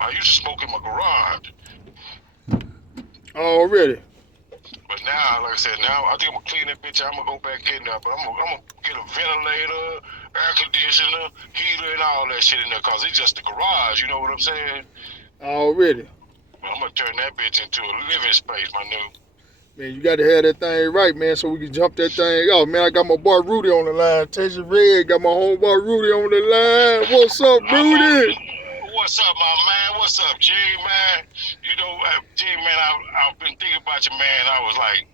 I used to smoke in my garage. Already. But now, like I said, now I think I'm gonna clean that bitch out. I'm gonna go back in there, but I'm gonna get a ventilator, air conditioner, heater, and all that shit in there, cause it's just the garage. You know what I'm saying? Already. But I'm gonna turn that bitch into a living space, my new. Man, you got to have that thing right, man, so we can jump that thing out. Man, I got my boy Rudy on the line. Texas Red got my homeboy Rudy on the line. What's up, I'm on. Rudy? What's up, my man? What's up, G man? You know, G man, I've been thinking about you, man. I was like,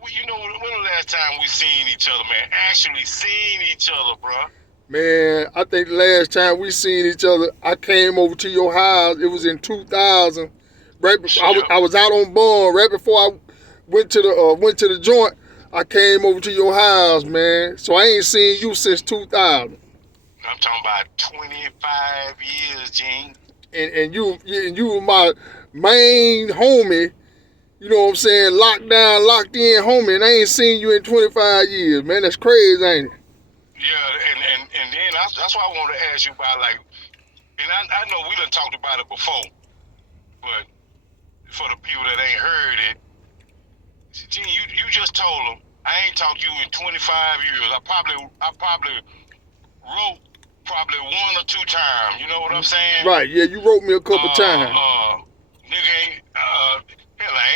well, you know, when the last time we seen each other, man? Actually seen each other, bro. Man, I think the last time we seen each other, I came over to your house. It was in 2000. Right before Yep. I was out on bond. Right before I went to the joint, I came over to your house, man. So I ain't seen you since 2000. I'm talking about 25 years, Gene. And you were my main homie. You know what I'm saying? Locked down, locked in, homie. And I ain't seen you in 25 years, man. That's crazy, ain't it? Yeah, and then that's why I wanted to ask you about, like, and I know we done talked about it before, but for the people that ain't heard it, Gene, you just told them I ain't talked to you in 25 years. I probably wrote probably one or two times. You know what I'm saying? Right, yeah, you wrote me a couple Uh, times. uh, nigga hell, I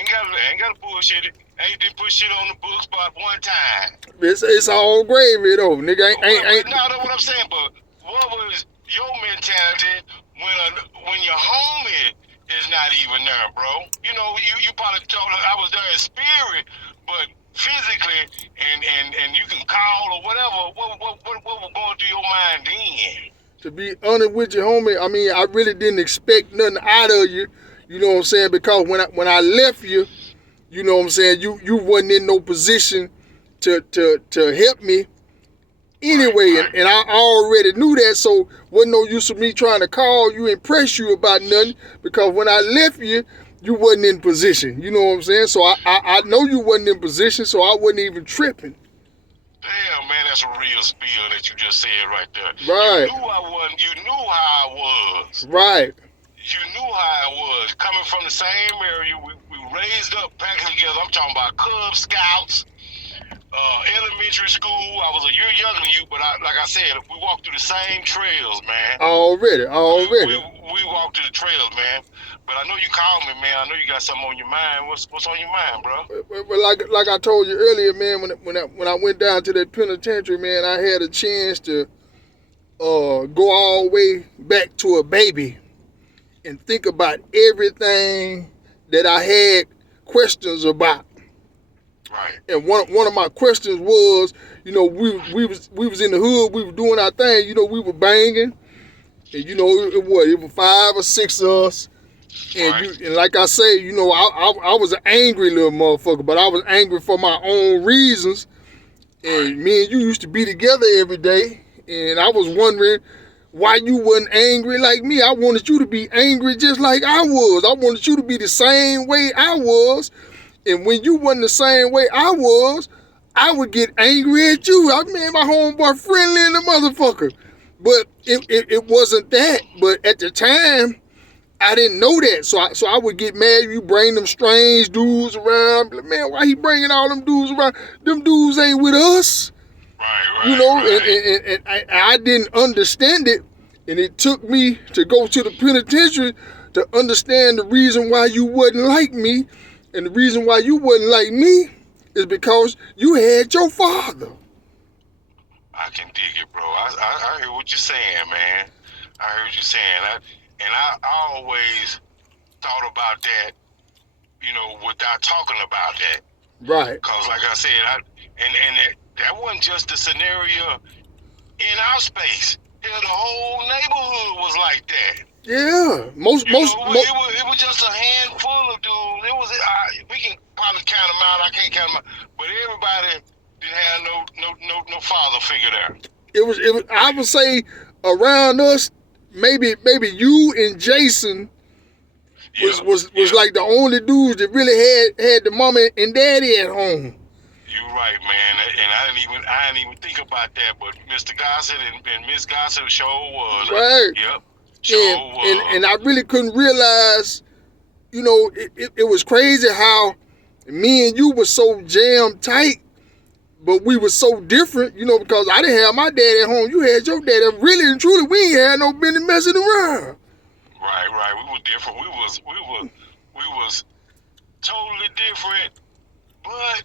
ain't got to bullshit it. I ain't did put shit on the books but one time. It's all gravy though, nigga. No, that's what I'm saying. But what was your mentality when your homie is not even there, bro? You know, you probably told her I was there in spirit, but physically, and you can call or whatever. What was going through your mind then? To be honest with you, homie, I mean, I really didn't expect nothing out of you. You know what I'm saying? Because when I left you, you know what I'm saying, you wasn't in no position to help me Right, anyway, and, right. and I already knew that, so wasn't no use of me trying to call you and press you about nothing, because when I left you, you wasn't in position. You know what I'm saying? So I know you wasn't in position, so I wasn't even tripping. Damn, man, that's a real spiel that you just said right there. You Right, knew I wasn't. You knew how I was. right, You knew how I was. Coming from the same area, we raised up packing together. I'm talking about Cub Scouts, elementary school. I was a year younger than you, but like I said, we walked through the same trails, man. already, We we already. we walked through the trails, man. But I know you called me, man. I know you got something on your mind. What's on your mind, bro? Well, like I told you earlier, man, when I went down to that penitentiary, man, I had a chance to go all the way back to a baby and think about everything that I had questions about. Right, And one of my questions was, you know, we was in the hood, we were doing our thing, you know, we were banging, and you know, it was 5 or 6 of us, and right, and like I say, you know, I was an angry little motherfucker, but I was angry for my own reasons. right. And me and you used to be together every day, and I was wondering why you wasn't angry like me. I wanted you to be angry just like I was. I wanted you to be the same way I was. And when you wasn't the same way I was, I would get angry at you. I mean, my homeboy friendly in the motherfucker. But it wasn't that. But at the time, I didn't know that. So I would get mad. You bring them strange dudes around. Like, man, why he bringing all them dudes around? Them dudes ain't with us. Right, You right, know, right. and I didn't understand it. And it took me to go to the penitentiary to understand the reason why you wouldn't like me. And the reason why you wouldn't like me is because you had your father. I can dig it, bro. I hear what you're saying, man. I heard you saying that, and I always thought about that, you know, without talking about that, Right. cause like I said, that wasn't just the scenario in our space. Hell, the whole neighborhood was like that. Yeah. Most, You know, most, most, it was just a handful of dudes. We can probably count them out. I can't count them out, but everybody didn't have no father figure there. it was, I would say around us, maybe you and Jason was, Yep, was, was yep. like the only dudes that really had the mama and daddy at home. You're right, man, and I didn't even think about that. But Mr. Gossett and Miss Gossett sure was. Right. Yep, Sure and was. I really couldn't realize, you know, it was crazy how me and you were so jam tight, but we were so different, you know, because I didn't have my dad at home. You had your dad. And really and truly, we ain't had no business messing around. Right. We were different. We was totally different, but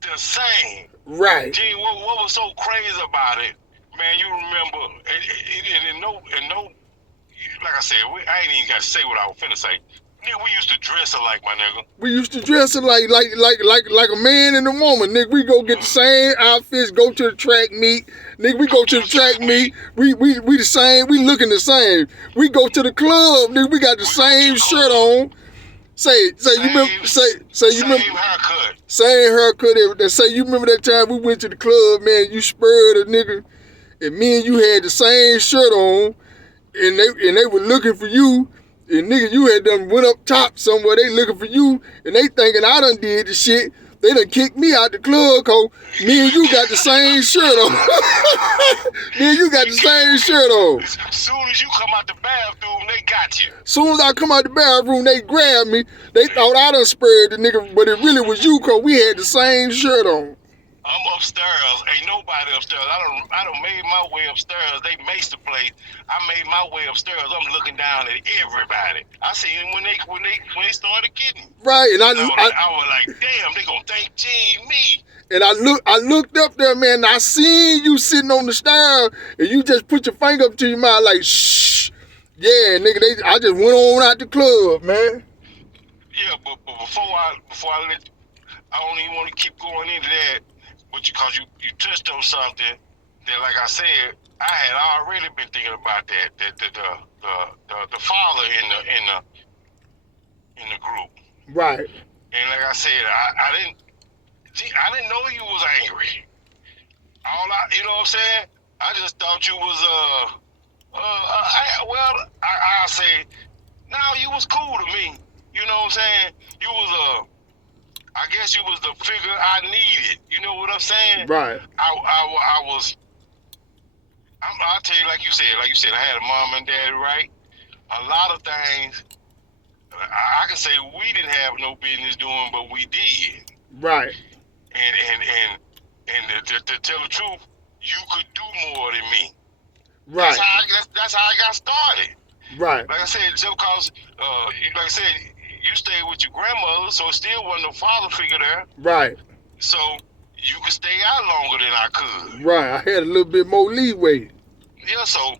the same. Right. Gee, what was so crazy about it, man? You remember, and no, like I said, I ain't even got to say what I was finna say. Nigga, we used to dress alike, my nigga. We used to dress it like a man and a woman. Nigga, we go get the same outfits, go to the track meet. Nigga, we go to the track meet. We the same. We looking the same. We go to the club. Nigga, we got the same shirt on. Say you remember? Say you remember? Same haircut. Same haircut. Everything. Say you remember that time we went to the club, man? You spurred a nigga, and me and you had the same shirt on, and they were looking for you. And nigga, you had done went up top somewhere. They looking for you, and they thinking I done did the shit. They done kicked me out the club, cause me and you got the same shirt on. Me and you got the same shirt on. As soon as you come out the bathroom, they got you. Soon as I come out the bathroom, they grabbed me. They thought I done spurred the nigga, but it really was you, cause we had the same shirt on. I'm upstairs. Ain't nobody upstairs. I done made my way upstairs. They maced the place. I made my way upstairs. I'm looking down at everybody. I seen them when they started getting. Right, and I was like, damn, they gonna think Gene me. And I looked up there, man, and I seen you sitting on the stairs, and you just put your finger up to your mouth like, shh. Yeah, nigga, I just went on out the club, man. Yeah, but before I let, I don't even want to keep going into that. But because you touched on something that, like I said, I had already been thinking about that. The father in the group. Right. And like I said, I didn't know you was angry. You know what I'm saying? I just thought you was I'll say, no, you was cool to me. You know what I'm saying? You was I guess you was the figure I needed. You know what I'm saying? Right. I'll tell you, like you said, I had a mom and dad, right? A lot of things I can say we didn't have no business doing, but we did. Right. And to tell the truth, you could do more than me. Right. That's how I got started. Right. Like I said, just because, like I said, you stayed with your grandmother, so it still wasn't no father figure there. Right. So you could stay out longer than I could. Right. I had a little bit more leeway. Yeah. So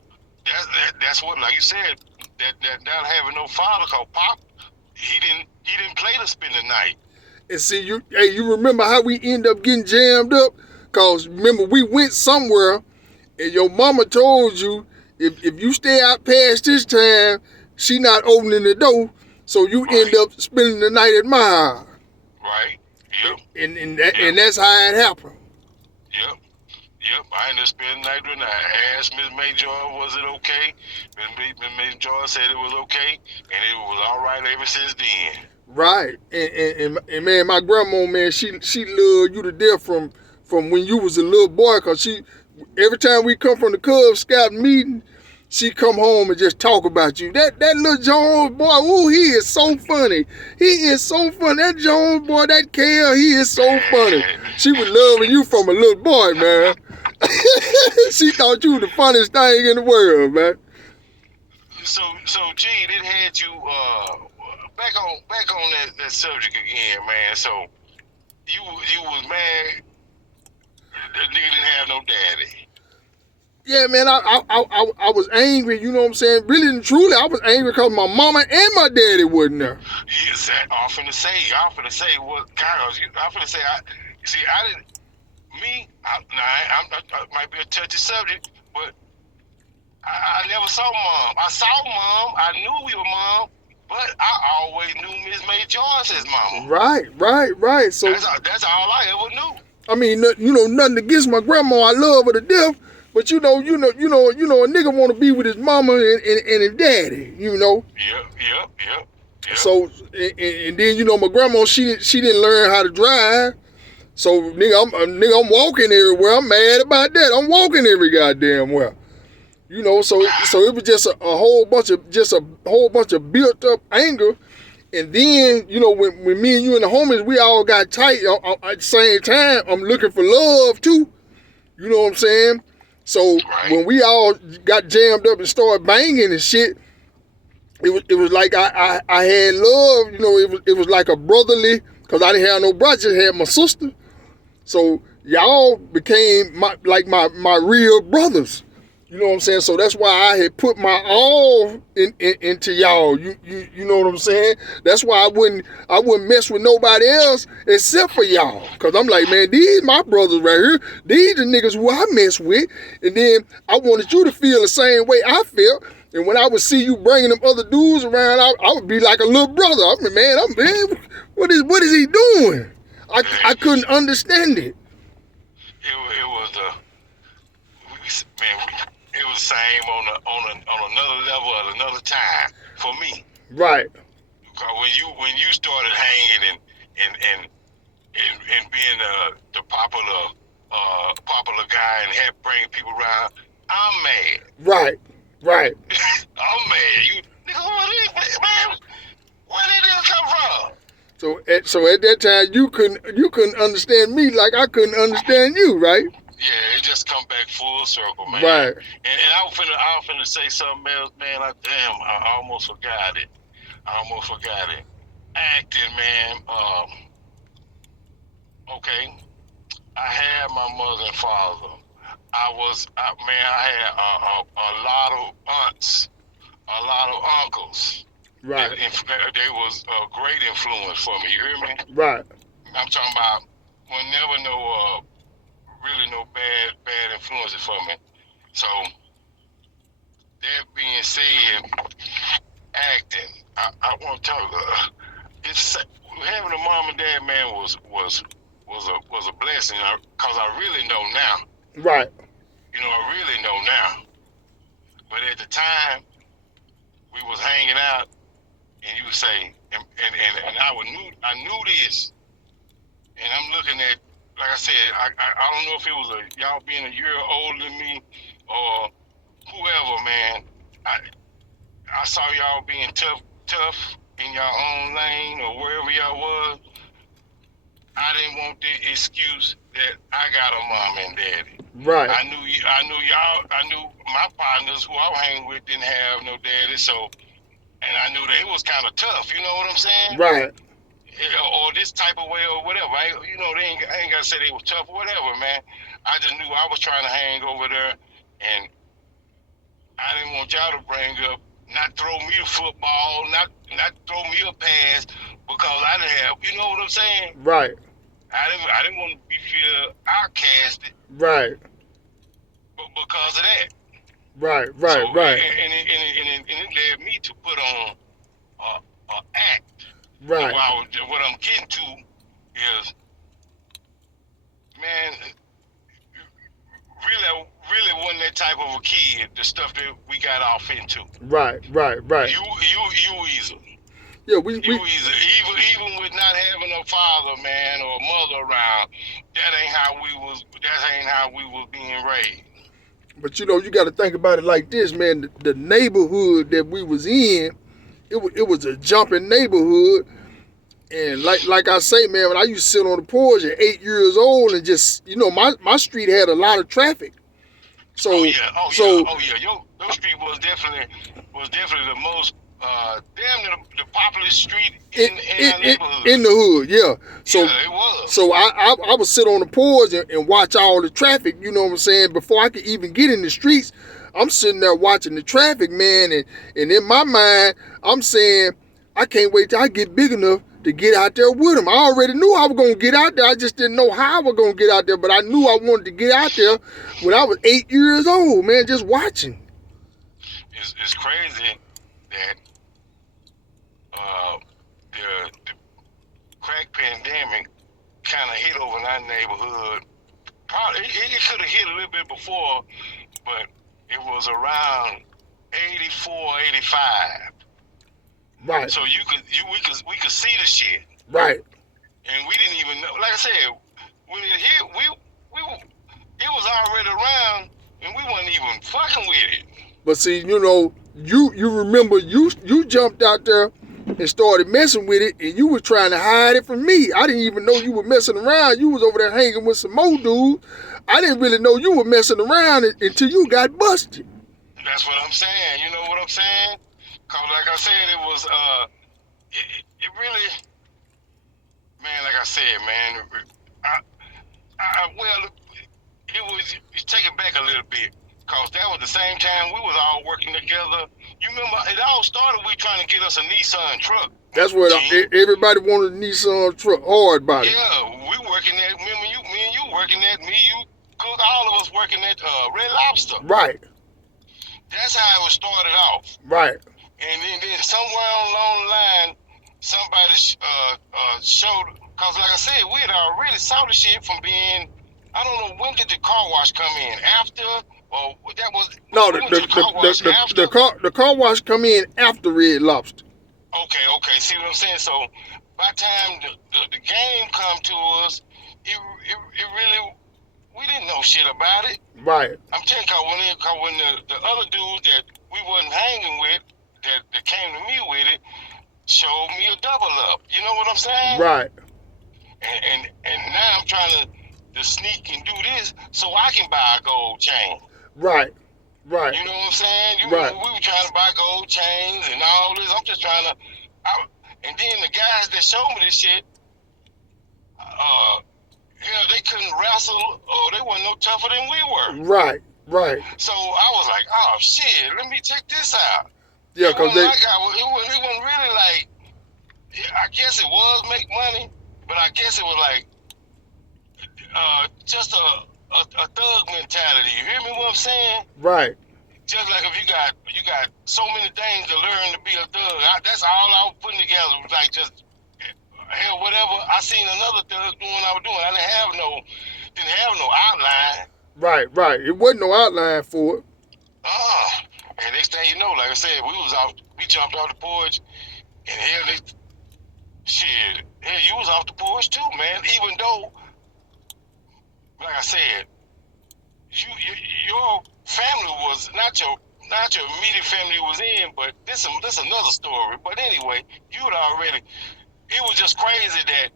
that's what, like you said, that not having no father, cause Pop, he didn't play to spend the night. And see, you remember how we end up getting jammed up? Cause remember we went somewhere, and your mama told you if you stay out past this time, she not opening the door. So you end up spending the night at my house. Right. Yep. And that's how it happened. Yep. I ended up spending the night with her. I asked Miss Major, was it okay? Miss Major said it was okay, and it was all right ever since then. Right. And man, my grandma, man, she loved you to death from when you was a little boy, cause every time we come from the Cub Scout meeting, she come home and just talk about you. That little Jones boy, ooh, he is so funny. He is so funny. That Jones boy, that Kale, he is so funny. She was loving you from a little boy, man. She thought you were the funniest thing in the world, man. So Gene, it had you back on that subject again, man. So you was mad the nigga didn't have no daddy. Yeah, man, I was angry, you know what I'm saying? Really and truly, I was angry because my mama and my daddy wasn't there. Yes, I'm finna say what, Carlos, I'm finna say, I might be a touchy subject, but I never saw mom. I saw mom, I knew we were mom, but I always knew Miss May Joyce as mama. Right. So that's all I ever knew. I mean, you know, nothing against my grandma, I love her to death. But you know, a nigga want to be with his mama and his daddy, you know. Yep. So and then you know my grandma, she didn't learn how to drive. So nigga, I'm walking everywhere. I'm mad about that. I'm walking every goddamn well. You know, so it was just a whole bunch of built up anger. And then, you know, when me and you and the homies, we all got tight at the same time. I'm looking for love too. You know what I'm saying? So Right. when we all got jammed up and started banging and shit, it was like I had love. You know, it was like a brotherly, because I didn't have no brother, I just had my sister. So y'all became my real brothers. You know what I'm saying? So that's why I had put my all into y'all. You know what I'm saying? That's why I wouldn't mess with nobody else except for y'all. Cause I'm like, man, these my brothers right here. These the niggas who I mess with. And then I wanted you to feel the same way I felt. And when I would see you bringing them other dudes around, I would be like a little brother. I mean, man, what is he doing? I couldn't understand it. It was man. It was the same on another level at another time for me. Right. Because when you started hanging and being the popular guy and had bringing people around, I'm mad. Right. I'm mad. You nigga, man? Where did this come from? So at that time you couldn't understand me like I couldn't understand you, right? Yeah, it just come back full circle, man. Right. And I was finna say something else, man. I almost forgot it. Acting, man. Okay. I had my mother and father. I had a lot of aunts, a lot of uncles. Right. They was a great influence for me. You hear me? Right. I'm talking about never really no bad influences for me. So that being said, acting, I want to talk. It's having a mom and dad, man, was a blessing. Cause I really know now. Right. You know, I really know now. But at the time, we was hanging out, and you would say, and I knew this, and I'm looking at, like I said, I don't know if it was y'all being a year older than me or whoever, man. I saw y'all being tough in your own lane or wherever y'all was. I didn't want the excuse that I got a mom and daddy. Right. I knew my partners who I was hanging with didn't have no daddy, so, and I knew they was kind of tough. You know what I'm saying? Right. Or this type of way or whatever. I ain't gotta say they was tough or whatever, man. I just knew I was trying to hang over there, and I didn't want y'all to bring up, not throw me a football, not throw me a pass because I didn't have. You know what I'm saying? Right. I didn't want to be feel outcasted. Right. But because of that. Right. So, Right. And it led me to put on a act. Right. What I'm getting to is, man, really wasn't that type of a kid. The stuff that we got off into. Right. You easy. Yeah, even with not having a father, man, or a mother around, that ain't how we was being raised. But you know, you got to think about it like this, man. The neighborhood that we was in, it was a jumping neighborhood, and like I say, man, when I used to sit on the porch at 8 years old, and just, you know, my street had a lot of traffic. So your street was definitely the most damn near the popular street in our neighborhood. In the hood, yeah. So yeah, it was. So I would sit on the porch and watch all the traffic, you know what I'm saying? Before I could even get in the streets, I'm sitting there watching the traffic, man, and in my mind, I'm saying, I can't wait till I get big enough to get out there with them. I already knew I was going to get out there. I just didn't know how I was going to get out there, but I knew I wanted to get out there when I was 8 years old, man, just watching. It's crazy that the crack pandemic kind of hit over in our neighborhood. Probably it could have hit a little bit before, but it was around 84, 85. Right. So we could see the shit. Right. And we didn't even know. Like I said, when it hit, it was already around and we wasn't even fucking with it. But see, you remember you jumped out there and started messing with it, and you were trying to hide it from me. I didn't even know you were messing around. You was over there hanging with some more dudes. I didn't really know you were messing around until you got busted. That's what I'm saying. You know what I'm saying? Cause like I said, it was it really, man. Like I said, man. Well, it was. You take it back a little bit. Cause that was the same time we was all working together. You remember, it all started we trying to get us a Nissan truck. That's what everybody wanted, a Nissan truck, hard body. Yeah, we working at, remember me and you working at, you, Cook, all of us working at Red Lobster. Right. That's how it was started off. Right. And then somewhere along the line, somebody showed, cause like I said, we had already saw the shit from being, I don't know, when did the car wash come in? After? Or that was no, the car wash come in after Red Lobster. Okay. See what I'm saying? So by the time the game come to us, it really, we didn't know shit about it. Right. I'm telling you, when the other dude that we wasn't hanging with, that came to me with it, showed me a double up. You know what I'm saying? Right. And now I'm trying to sneak and do this so I can buy a gold chain. Right. Right. You know what I'm saying? Right. We were trying to buy gold chains and all this. I'm just trying to. And then the guys that showed me this shit, they couldn't wrestle or they weren't no tougher than we were. Right. Right. So I was like, oh shit, let me check this out. Yeah, because it wasn't really like. I guess it was make money, but I guess it was like just a thug mentality. You hear me? What I'm saying? Right. Just like if you got so many things to learn to be a thug. That's all I was putting together. Like just hell, whatever. I seen another thug doing what I was doing. I didn't have no outline. Right. It wasn't no outline for it. And next thing you know, like I said, we jumped off the porch, and hell, you was off the porch too, man. Even though, like I said, your family was not your immediate family was in, but this another story. But anyway, you had already. It was just crazy that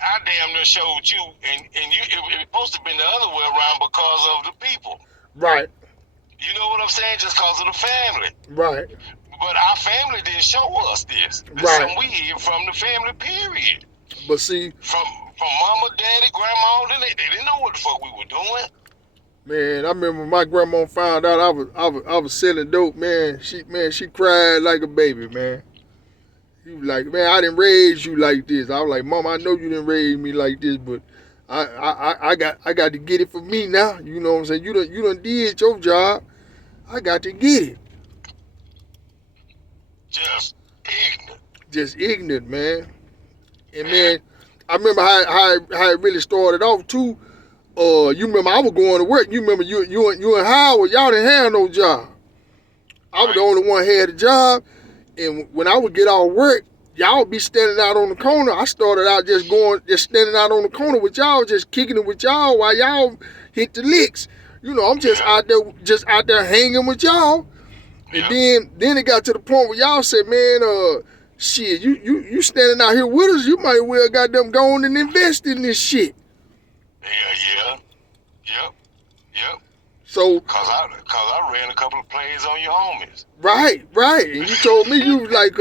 I damn near showed you, and you. It was supposed to have been the other way around because of the people. Right. You know what I'm saying? Just because of the family. Right. But our family didn't show us this. This right. Something we hear from the family, period. But see, from mama, daddy, grandma, they didn't know what the fuck we were doing. Man, I remember my grandma found out I was selling dope. Man, she cried like a baby. Man, she was like, man, I didn't raise you like this. I was like, Mom, I know you didn't raise me like this, but I got to get it for me now. You know what I'm saying? You done did your job. I got to get it. Just ignorant, man. And man, I remember how it really started off too. You remember I was going to work. You remember you and Howard, y'all didn't have no job. I was the only one who had a job. And when I would get off work, y'all would be standing out on the corner. I started out just standing out on the corner with y'all, just kicking it with y'all while y'all hit the licks. You know, I'm just out there hanging with y'all. And then it got to the point where y'all said, man, shit, you standing out here with us, you might well got them going and invest in this shit. Yep. So, cause I ran a couple of plays on your homies. Right. And you told me you was like,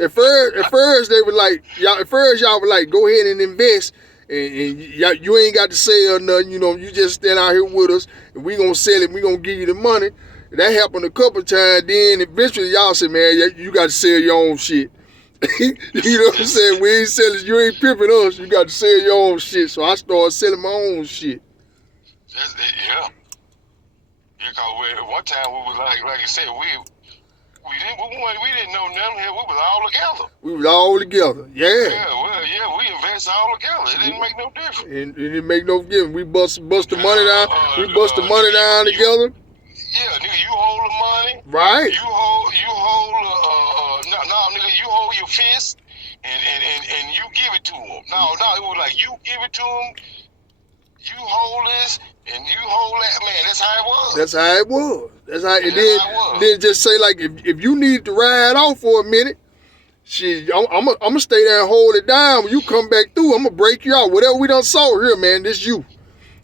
at first they were like, y'all were like, go ahead and invest, and you ain't got to sell nothing. You know, you just stand out here with us, and we gonna sell it. We gonna give you the money. And that happened a couple of times. Then eventually y'all said, man, you got to sell your own shit. You know what I'm saying? We ain't selling. You ain't pimping us. You got to sell your own shit. So I started selling my own shit. Yeah, cause one time we was like you said, we didn't know nothing here. We was all together. Yeah. We invest all together. It didn't make no difference. And it didn't make no difference. We bust the money down. We bust the money down together. Yeah, nigga, you hold the money. Right. You hold. Nigga, you hold your fist and you give it to them. No, it was like you give it to them. you hold this and you hold that, man. That's how it was. That's how it was. That's how. And That's how it was. then just say like, if you need to ride off for a minute, shit, I'm gonna stay there and hold it down. When you come back through, I'm gonna break you out. Whatever we done saw here, man, this you.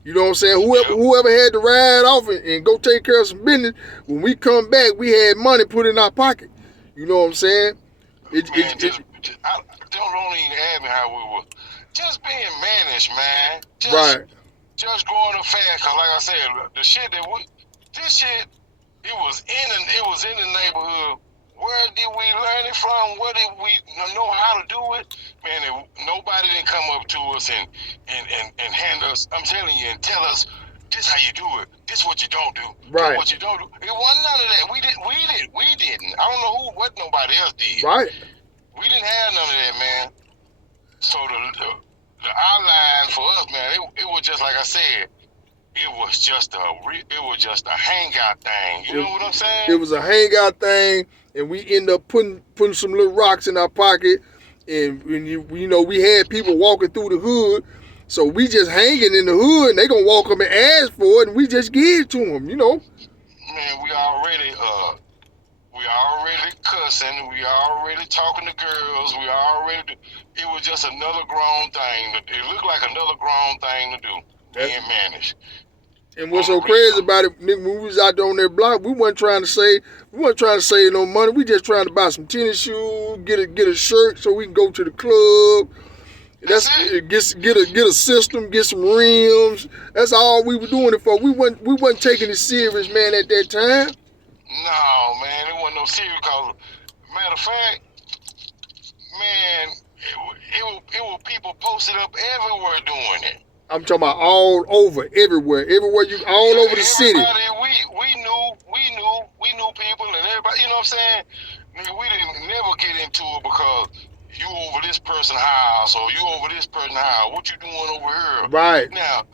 You know what I'm saying? Whoever had to ride off and go take care of some business, when we come back, we had money put in our pocket. You know what I'm saying? Don't even ask me how we were. Just being managed, man. Just growing up fast. Cause like I said, the shit this shit, it was in the neighborhood. Where did we learn it from? Where did we know how to do it? Man, nobody didn't come up to us and hand us, I'm telling you, and tell us, this how you do it. This what you don't do. Right. This what you don't do. It wasn't none of that. We didn't. I don't know what nobody else did. Right. We didn't have none of that, man. So the outline for us, man, it was just like I said. It was just a hangout thing. You know what I'm saying? It was a hangout thing, and we end up putting some little rocks in our pocket, and you know we had people walking through the hood, so we just hanging in the hood, and they gonna walk up and ask for it, and we just give it to them. You know. Man, we already cussing. We already talking to girls. It was just another grown thing. It looked like another grown thing to do. Being managed. And what's so crazy about it, nigga, when we was out there on that block, we wasn't trying to save no money. We just trying to buy some tennis shoes, get a shirt so we can go to the club. Get a system, get some rims. That's all we were doing it for. We wasn't taking it serious, man, at that time. No, man, it wasn't no serious. Cause matter of fact, man, it was people posted up everywhere doing it. I'm talking about all over, everywhere all over the city. We knew people and everybody. You know what I'm saying? We didn't never get into it because you over this person's house or you over this person's house. What you doing over here? Right. Now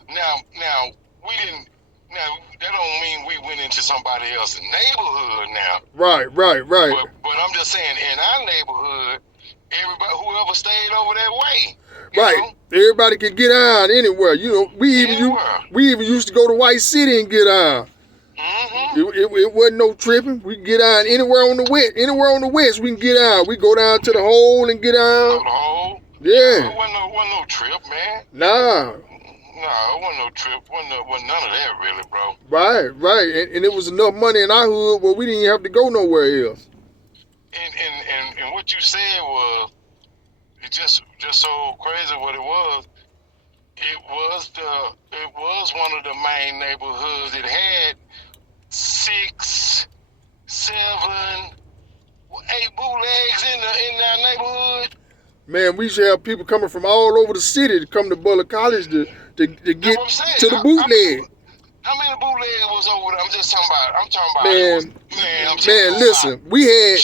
we didn't. Now that don't mean we went into somebody else's neighborhood. Now. Right. But I'm just saying, in our neighborhood, everybody, whoever stayed over that way. Right. Know? Everybody could get out anywhere. You know, we even used to go to White City and get out. Mm-hmm. It wasn't no tripping. We can get out anywhere on the west. We can get out. We go down to the hole and get out. The hole. Yeah. It wasn't no trip, man. Nah. No, it wasn't no trip. Wasn't none of that really, bro. Right. And it was enough money in our hood where we didn't even have to go nowhere else. And what you said was, it's just so crazy what it was. It was one of the main neighborhoods. It had 6, 7, 8 bootlegs in our neighborhood. Man, we used to have people coming from all over the city to come to Butler College to get to the bootleg. How many bootlegs was over there? I'm talking about. Man, listen, we had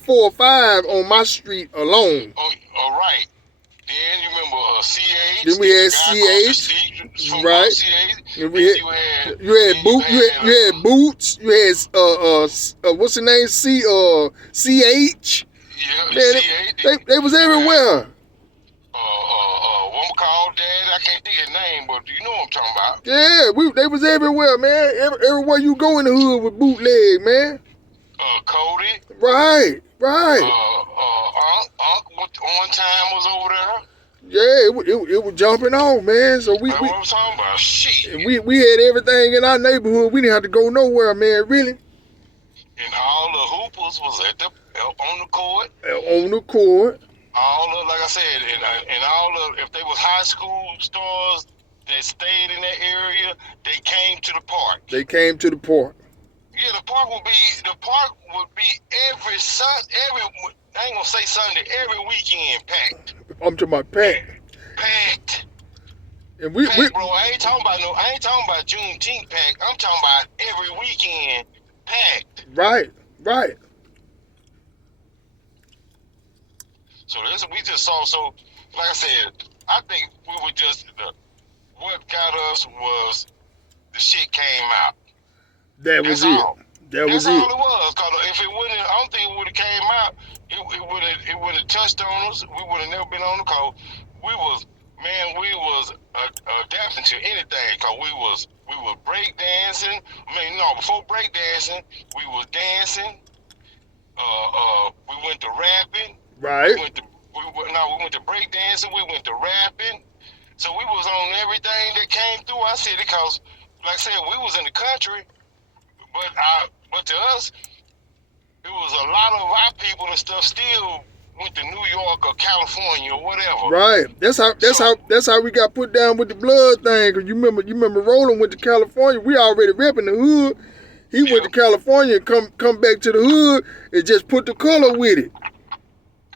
4 or 5 on my street alone. Oh, all right. Then you remember CH. Then we had CH, right? And you had Boots. You had what's the name? CH. Yeah, man, they was everywhere. One called Dad. I can't think his name, but you know what I'm talking about. Yeah, they was everywhere, man. Everywhere you go in the hood with bootleg, man. Cody. Right. Unc one time was over there. Yeah, it was jumping off, man. So what I'm talking about. Shit. We had everything in our neighborhood. We didn't have to go nowhere, man. Really. And all the hoopers was on the court. On the court. All of, like I said, and all of, if they was high school stars that stayed in that area, they came to the park. Yeah, the park would be every I ain't gonna say Sunday, every weekend packed. I'm talking about packed. And packed, bro. I ain't talking about Juneteenth packed. I'm talking about every weekend packed. Right. So we just saw. So like I said, I think we were just what got us was the shit came out. That was it. That's all it was. Cause if it wouldn't, I don't think it would have came out. It would have touched on us. We would have never been on the call. We was man, we was adapting to anything because we was break dancing. I mean, no, before break dancing, we was dancing. We went to rapping. We Right. went to we went to break dancing. We went to rapping. So we was on everything that came through our city because, like I said, we was in the country, but to us, it was a lot of our people and stuff still went to New York or California or whatever. Right. So That's how we got put down with the blood thing. Cause you remember Roland went to California. We already repping the hood. He went to yeah, California and come back to the hood and just put the color with it.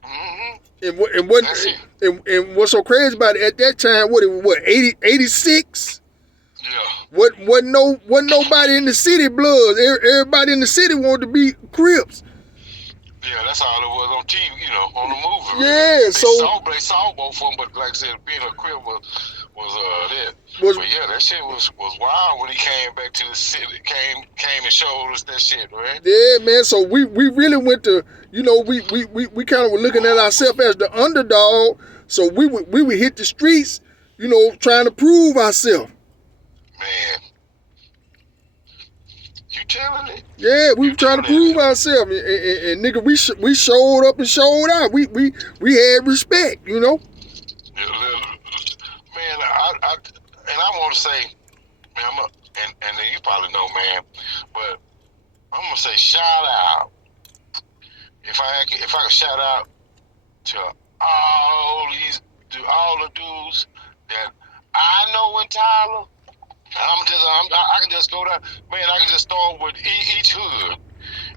hmm And what that's it. and what's so crazy about it at that time? What 86? Yeah, Wasn't nobody in the city bloods. Everybody in the city wanted to be Crips. yeah, that's all it was on TV, on the movie. Really, Yeah. So they saw both of them, but like I said, being a crib was that. was But yeah, that shit was wild when he came back to the city. Came and showed us that shit, right? yeah, man. So we really went to we kind of were looking at ourselves as the underdog. So we would hit the streets, trying to prove ourselves. Man, you telling it? Yeah, we You were trying to telling prove it? ourselves, and nigga, we showed up and showed out. We had respect, Man, I want to say, man, and you probably know, man, but I'm gonna say shout out. If I could shout out to all the dudes that I know in Tyler, I can just go down, man. I can just start with each hood,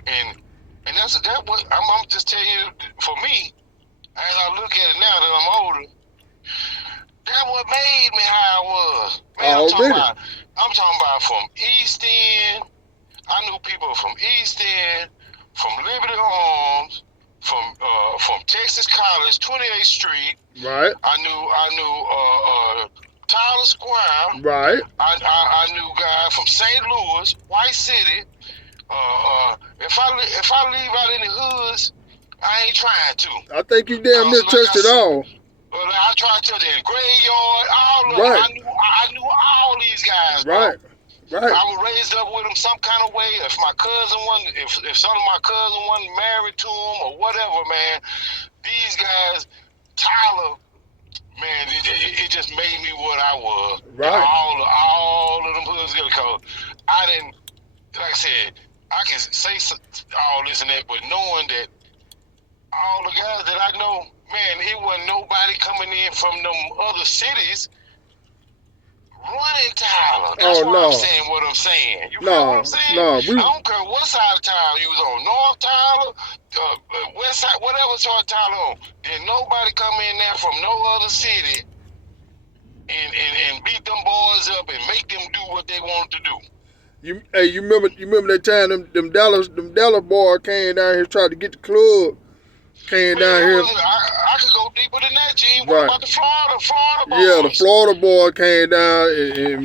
and that what I'm just telling you. For me, as I look at it now that I'm older, that what made me how I was. Man, already. I'm talking about from East End. I knew people from East End, from Liberty Arms, from Texas College, 28th Street. Right, I knew Tyler Square. right. I knew guys from St. Louis, White City. If I leave out any hoods, I ain't trying to. I think you damn near Cause like touched I it said, all. well, I tried to the graveyard, all of them. Right, I knew all these guys, bro. right, right, I was raised up with them some kind of way. If my cousin wasn't, if some of my cousin wasn't married to them or whatever, man, these guys, Tyler, man, it just made me what I was. right. All of them hoods together. Cause I didn't, like I said, I can say all this and that, but knowing that all the guys that I know, man, it wasn't nobody coming in from them other cities running Tyler. That's Oh why I'm no, saying what I'm saying. You feel what no, I'm saying? no. I don't care what side of Tyler you was on, North Tyler, West side, whatever side of Tyler on. Then nobody come in there from no other city and beat them boys up and make them do what they wanted to do. You remember that time them Dallas boys came down here tried to get the club. Came Man, down it here. was, I could go deeper than that, G. What Right. about the Florida Yeah, the boys? Florida boy came down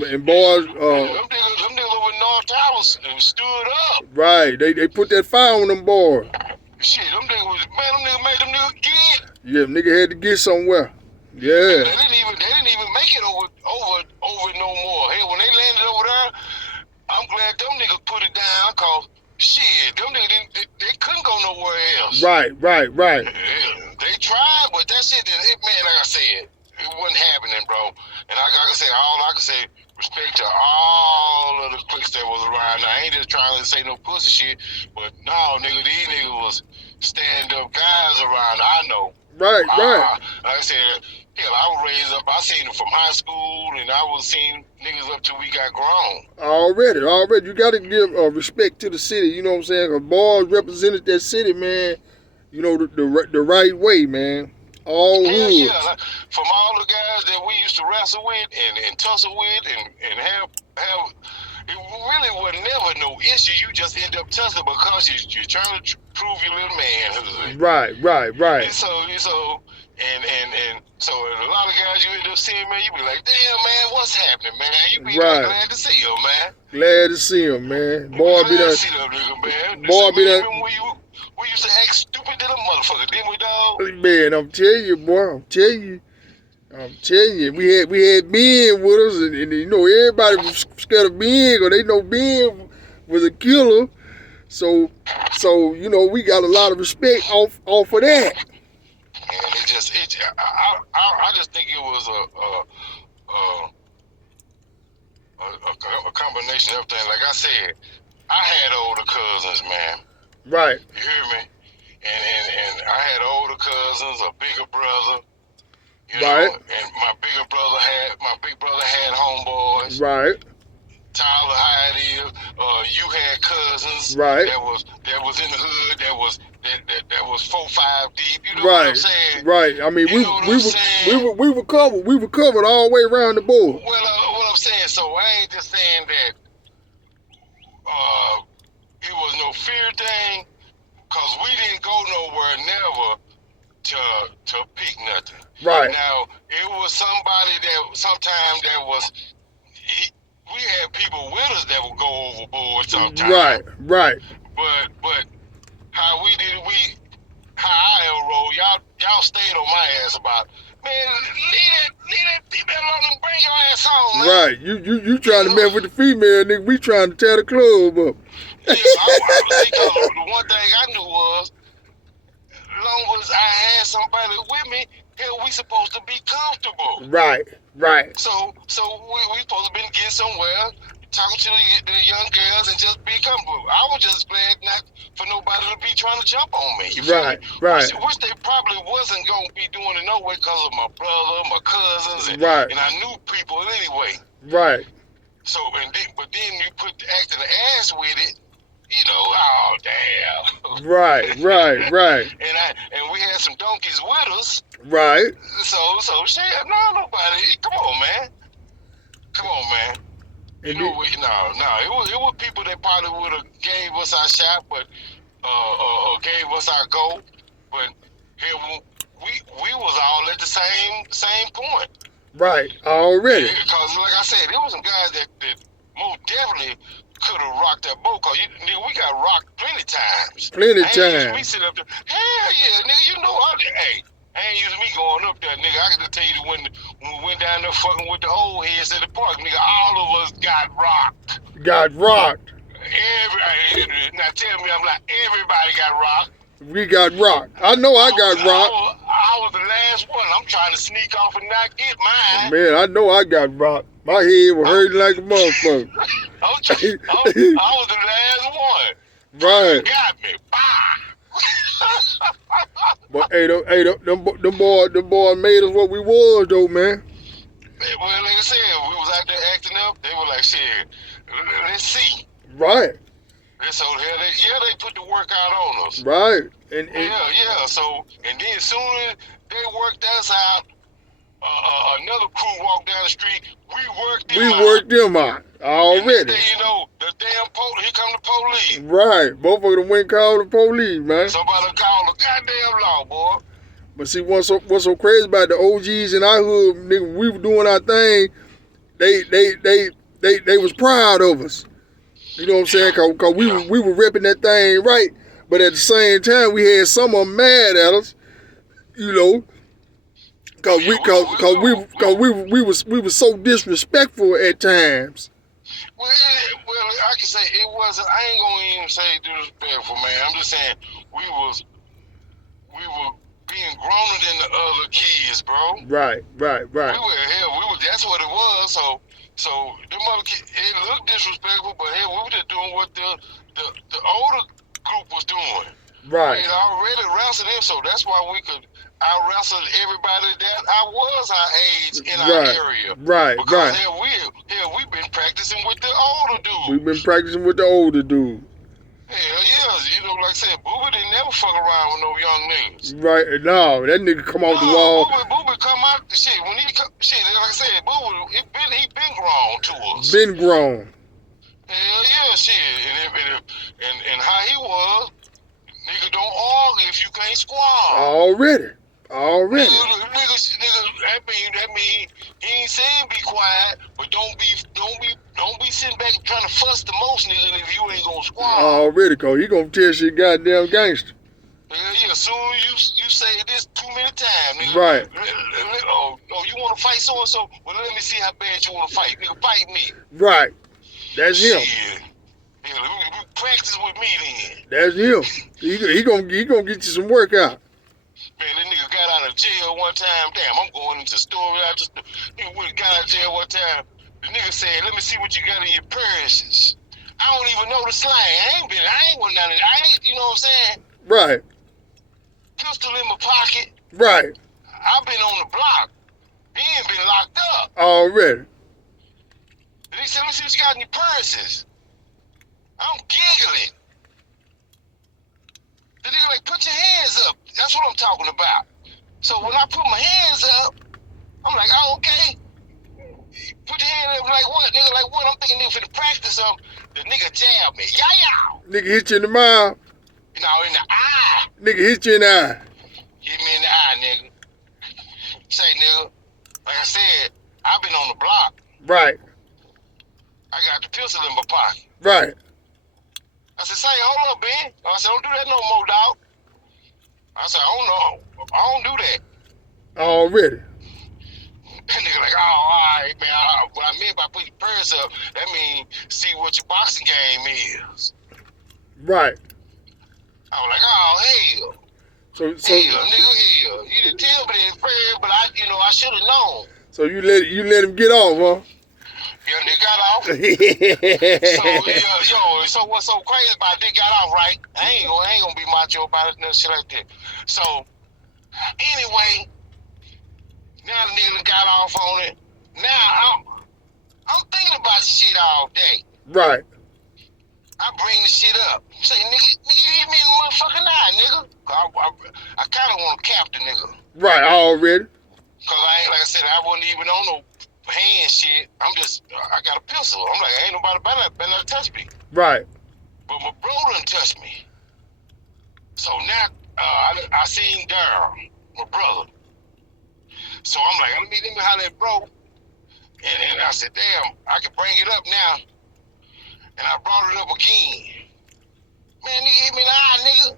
and boys. Them niggas over in North Tyler stood up. Right. They put that fire on them boys. Shit, them niggas made them niggas get. Yeah, nigga had to get somewhere. They Yeah. didn't even make it over no more. Hey, when they landed over there, I'm glad them niggas put it down, cause shit, them niggas they couldn't go nowhere else. Right. Yeah, they tried, but that shit man, like I said, it wasn't happening, bro. And like I said, all I can say, respect to all of the cliques that was around. Now, I ain't just trying to say no pussy shit, but no, nigga, these niggas was stand up guys around. I know. Right. Like I said, hell, I was raised up. I seen them from high school, and I was seeing niggas up till we got grown. Already. You got to give respect to the city. You know what I'm saying? Cause boys represented that city, man. You know the right way, man. All hoods. Yeah. Like, from all the guys that we used to wrestle with and tussle with and have, it really was never no issue. You just end up tussling because you're trying to prove your little manhood. Right. And so a lot of guys you end up seeing, man, you be like, damn, man, what's happening, man? You be like, glad to see you, man. Glad to see him, man. Boy, be glad done. to see them nigga, man. Boy, be done. We used to act stupid than a motherfucker, didn't we, dog? Man, I'm telling you, boy. I'm telling you. I'm telling you, we had Ben with us, and you know everybody was scared of Ben, because they know Ben was a killer. So you know we got a lot of respect off of that. And I just think it was a combination of everything. Like I said, I had older cousins, man. Right, You hear me? And I had older cousins, a bigger brother, you right, know, and my big brother had homeboys. right, Tyler, how it is. You had cousins right, that was in the hood, that was 4-5 deep. You know what I'm right, saying? right. I mean, You know what I'm saying? we were covered. We were covered all the way around the board. Well, what I'm saying, so I ain't just saying that it was no fear thing, cause we didn't go nowhere never to pick nothing. Right, Now it was somebody that sometimes that was. We had people with us that would go overboard right, sometimes. right, But how we did how I ever rolled, y'all stayed on my ass about, man, leave that female alone and bring your ass home, man. right. You trying to mess with the female nigga? We trying to tear the club up. Yeah, I see, cause the one thing I knew was, as long as I had somebody with me, hell, we supposed to be comfortable. Right, right, So we supposed to be getting somewhere, talking to the young girls and just be comfortable. I was just glad not for nobody to be trying to jump on me. You feel right, me? right, Which they probably wasn't going to be doing it no way because of my brother, my cousins, right, and I knew people anyway. right. So but then you put the act of the ass with it. You know, oh damn. Right, right, right, and we had some donkeys with us. right. So shit, no, nobody. Come on, man. Come on, man. You And know, it was people that probably would have gave us our shot, but gave us our goal, but here we was all at the same point. right, already. Because like I said, there was some guys that most definitely could have rocked that boat. Cause nigga, we got rocked plenty times. Plenty I ain't used me times. sitting up there. Hell yeah, nigga, you know hey. I ain't using me going up there, nigga. I can tell you when we went down there fucking with the old heads at the park, nigga, all of us got rocked. Got rocked. Now tell me, I'm like, everybody got rocked. We got rocked. I know I got rocked. I was the last one. I'm trying to sneak off and not get mine. Man, I know I got rocked. My head was hurting like a motherfucker. I was the last one. Right. Got me. Bah. But hey, them boy made us what we was though, man. Well, like I said, we was out there acting up. They were like, shit, let's see. Right. So they put the work out on us. Right. And yeah. So and then soon as they worked us out, another crew walked down the street. We worked them out. Already. And you know, the damn here come the police. Right. Both of them went and called the police, man. Somebody called the goddamn law, boy. But see, what's so crazy about the OGs in our hood, nigga, we were doing our thing. They was proud of us. You know what I'm saying? Cause we were ripping that thing right. But at the same time, we had some of them mad at us. You know, cause we was so disrespectful at times. Well, I can say it wasn't. I ain't gonna even say disrespectful, man. I'm just saying we were being growner than the other kids, bro. Right. We were. That's what it was. So them other kids, it looked disrespectful, but hell, we were just doing what the older group was doing. Right. We had already wrestled them, so that's why we could out-wrestle everybody that was our age in our area. Right. Because we've been practicing with the older dudes. We've been practicing with the older dude. Hell yeah, you know, like I said, Booba didn't never fuck around with no young niggas. Right, no, that nigga come off the wall. Booba come out the shit when he come, shit. Like I said, Booba, he been grown to us. Been grown. Hell yeah, shit, and how he was, nigga don't argue if you can't squad. Already. Nigga, that mean he ain't saying be quiet, but don't be sitting back trying to fuss the most nigga if you ain't gonna squad. Already, cause he gonna tell shit goddamn gangster. Hell yeah, soon you say this too many times, nigga. Right. Oh, you want to fight so and so? Well, let me see how bad you want to fight, nigga. Fight me. Right. That's him. Shit. Nigga, you practice with me then. That's him. He gonna get you some workout. Man, that nigga got out of jail one time. Damn, I'm going into story. Nigga got out of jail one time. The nigga said, "Let me see what you got in your purses." I don't even know the slang. I ain't with none of that. You know what I'm saying? Right. Pistol in my pocket. Right. I've been on the block. He ain't been locked up. Already. And he said, "Let me see what you got in your purses." I'm giggling. The nigga like, "Put your hands up." That's what I'm talking about. So when I put my hands up, I'm like, "Oh, okay." Put your hand up, like what, nigga? Like what? I'm thinking nigga finna practice something. The nigga jabbed me. Yeah. Nigga hit you in the mouth. You know, in the eye. Nigga hit you in the eye. Hit me in the eye, nigga. Say, nigga, like I said, I've been on the block. Right. I got the pistol in my pocket. Right. I said, "Say, hold up, Ben." I said, "Don't do that no more, dog." I said, "I don't know. I don't do that." Already. That nigga like, "Oh, all right, man. What I meant by put your purse up, that mean see what your boxing game is." Right. I was like, "Oh, hell. So Hell, nigga, hell. You didn't tell me that, Fred, but I should have known." so you let him get off, huh? Yeah, they got off. So what's so crazy about it, they got off, right? I ain't gonna be macho about it, no shit like that. So anyway, now the nigga got off on it. Now I'm thinking about shit all day. Right. I bring the shit up. Say, nigga, you hit me in the motherfucking eye, nigga. I kind of want to cap the nigga. Right. Already. Cause I ain't, like I said, I wasn't even on no hand shit. I got a pistol. I'm like, ain't nobody better not touch me. Right. But my bro done touched me. So now I seen Daryl, my brother. So I'm like, let me holler at bro. And I said, damn, I can bring it up now. And I brought it up again. Man, nigga hit me in the eye, nigga.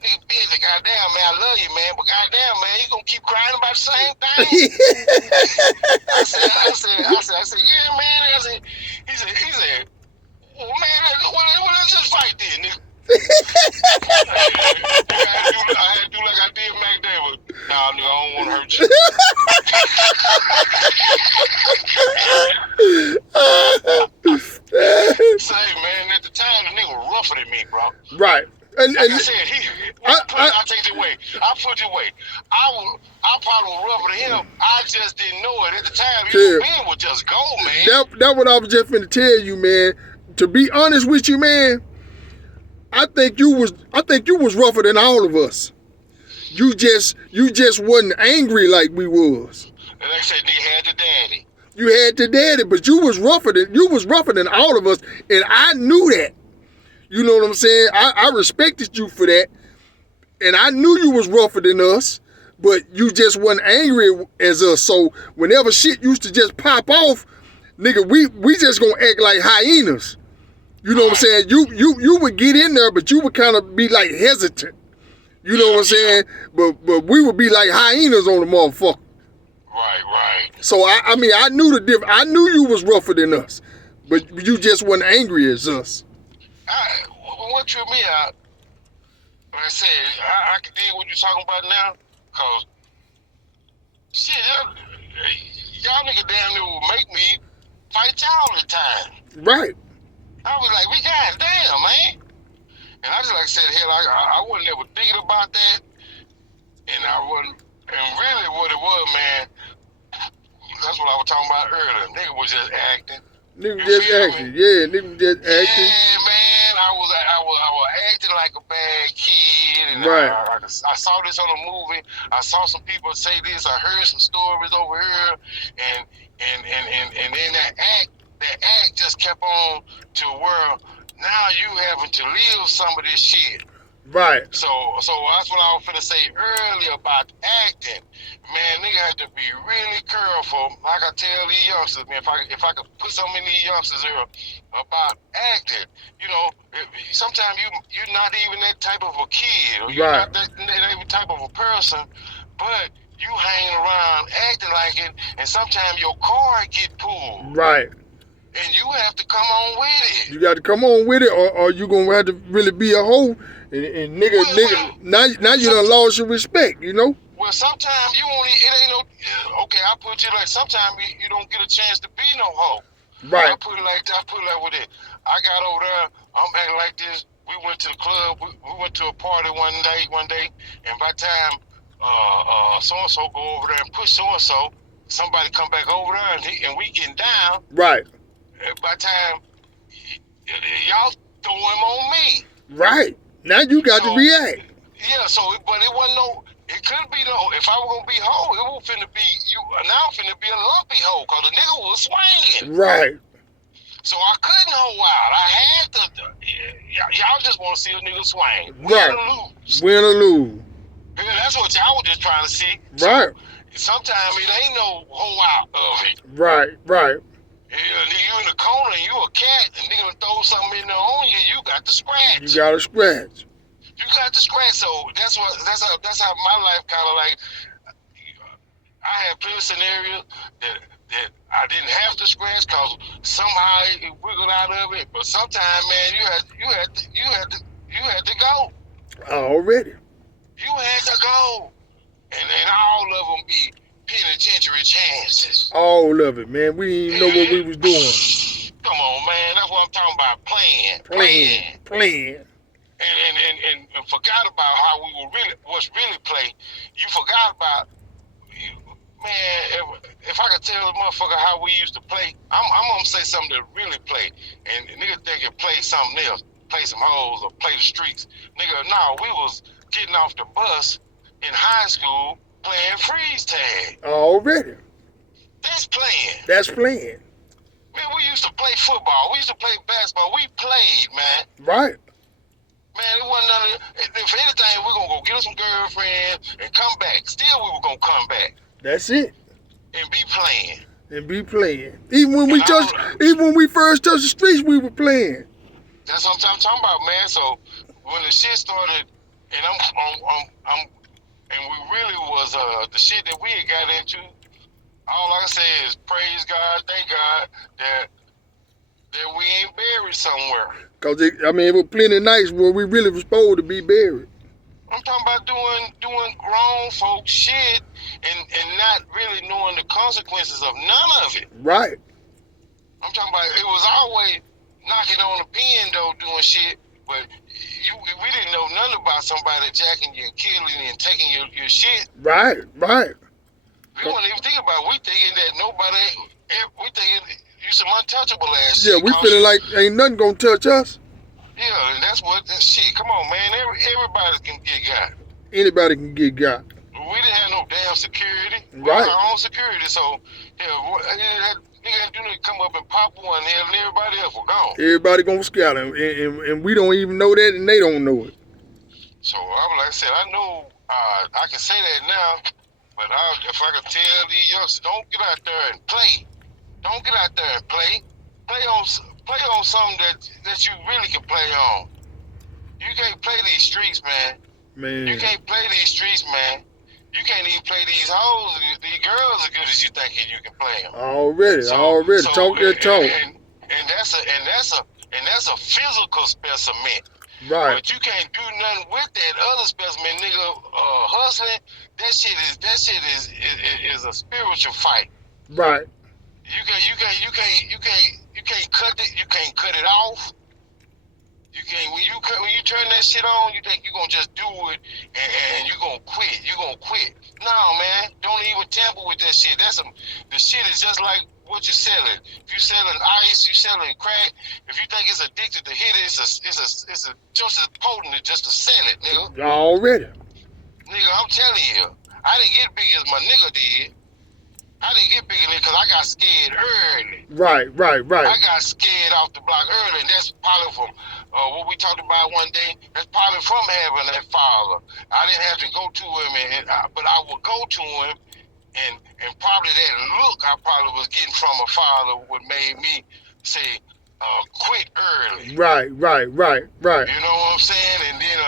Nigga busy, goddamn, man, I love you, man. But goddamn, man, you gonna keep crying about the same thing? I said, yeah, man. He said, well, man, let's just fight then, nigga. I had to do like I did Mac David. Nah, nigga, I don't want to hurt you. Say, man, at the time, the nigga was rougher than me, bro. Right. And like I said, I take it away. I put it away. I probably was rougher than him. I just didn't know it at the time. Ben would just go, man. That's what I was just finna tell you, man. To be honest with you, man, I think you was rougher than all of us. You just wasn't angry like we was. And like I said, nigga had the daddy. You had the daddy, but you was rougher than all of us, and I knew that. You know what I'm saying? I respected you for that, and I knew you was rougher than us, but you just wasn't angry as us. So whenever shit used to just pop off, nigga, we just gonna act like hyenas. You know what I'm saying? You would get in there, but you would kind of be like hesitant. You know what I'm saying? But we would be like hyenas on the motherfucker. Right. So I mean, I knew the difference. I knew you was rougher than us, but you just wasn't angry as us. What tripped me out, like I said, I can dig what you're talking about now, cause shit, y'all nigga damn near would make me fight y'all all the time. Right. I was like, we goddamn, man. And I just like I said, hell, I wasn't ever thinking about that, and really what it was, man. That's what I was talking about earlier. Nigga was just acting. Nigga just acting. Yeah, nigga just acting. Yeah, man. I was acting like a bad kid, and right. I saw this on a movie. I saw some people say this. I heard some stories over here, and then that act just kept on to where now you having to live some of this shit. Right. So that's what I was finna say earlier about acting. Man, nigga had to be really careful. Like I tell these youngsters, man, if I could put some in these youngsters here about acting, you know, sometimes you're not even that type of a kid, or you're Right. not that type of a person, but you hanging around acting like it, and sometimes your card get pulled, Right. and you have to come on with it. You got to come on with it, or you gonna have to really be a hoe. And nigga, now you done lost your respect. You know. Well, sometimes you only it ain't no okay. I put it like sometimes you don't get a chance to be no hoe. I Right. put it like that. I put it like with it. I got over there. I'm acting like this. We went to the club. We went to a party one day, and by the time so and so go over there and push so and so, somebody come back over there and we getting down. Right. By the time y'all throw him on me. Right. Now you got to react. Yeah, but it wasn't no. It couldn't be no. If I was gonna be hoe, it was finna be you. Now I'm finna be a lumpy hoe, cause the nigga was swinging. Right. So I couldn't hoe out. I had to. Y'all just want to see a nigga swing, win Right. or lose. Win or lose. Yeah, that's what y'all was just trying to see. Right. So, sometimes it ain't no hoe out of it. Right. Right. You in the corner, and you a cat, and nigga throw something in there on you. You got to scratch. You got to scratch. You got to scratch. So that's how my life kind of like. I had plenty of scenarios that I didn't have to scratch because somehow it wiggled out of it. But sometimes, man, you had to go. Already. You had to go, and all of them be penitentiary chances. All of it, man. We didn't even know what we was doing. Come on, man. That's what I'm talking about. Playing. And forgot about how we were was really play. You forgot about, man. If I could tell the motherfucker how we used to play, I'm gonna say something that really play, and niggas think it play something else, play some hoes or play the streets. Nigga, no, we was getting off the bus in high school playing freeze tag. Already. That's playing. That's playing. Man, we used to play football. We used to play basketball. We played, man. Right. Man, it wasn't none of it. If anything, we're going to go get us some girlfriends and come back. Still, we were going to come back. That's it. And be playing. And be playing. Even when we first touched the streets, we were playing. That's what I'm talking about, man. So when the shit started, and and we really was the shit that we had got into. All I can say is praise God, thank God that we ain't buried somewhere. Cause it was plenty of nights where we really was supposed to be buried. I'm talking about doing grown folk shit and not really knowing the consequences of none of it. Right. I'm talking about it was always knocking on the pen though, doing shit, but we didn't know nothing about somebody jacking you and killing you and taking your shit. Right. We wouldn't even think about it. We thinking that we thinking you some untouchable ass yeah, shit. We feeling like ain't nothing gonna touch us. Yeah, and that's shit. Come on, man. Everybody can get got. Anybody can get got. We didn't have no damn security. We Right. had our own security, so that nigga do come up and pop one here, and everybody else was gone. Everybody gonna scout, and we don't even know that, and they don't know it. So like I said, I know I can say that now, but if I could tell these youngsters, don't get out there and play. Don't get out there and play. Play on something that you really can play on. You can't play these streets, man. You can't play these streets, man. You can't even play these hoes, these girls as good as you thinking you can play them. Already. Talk that talk. And that's a physical specimen. Right. But you can't do nothing with that other specimen, nigga. Hustling. That shit is a spiritual fight. Right. You can't cut it. You can't cut it off. You can't when you turn that shit on. You think you gonna just do it and you gonna quit. You gonna quit. No, man. Don't even tamper with that shit. The shit is just like what you're selling. If you selling ice, you selling crack. If you think it's addicted to hit it, it's just as potent just to sell it, nigga. Already. Nigga, I'm telling you, I didn't get big as my nigga did. I didn't get big in it because I got scared early. Right. I got scared off the block early, and that's probably from what we talked about one day. That's probably from having that father. I didn't have to go to him, but I would go to him, and probably that look I probably was getting from a father would made me say, quit early. Right. You know what I'm saying? And then,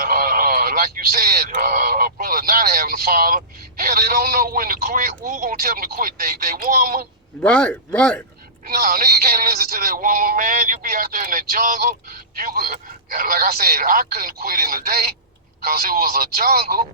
like you said, a brother not having a father, hell, they don't know when to quit. Who gonna tell them to quit? They woman? Right. No, nigga can't listen to that woman, man. You be out there in the jungle. You, like I said, I couldn't quit in the day because it was a jungle.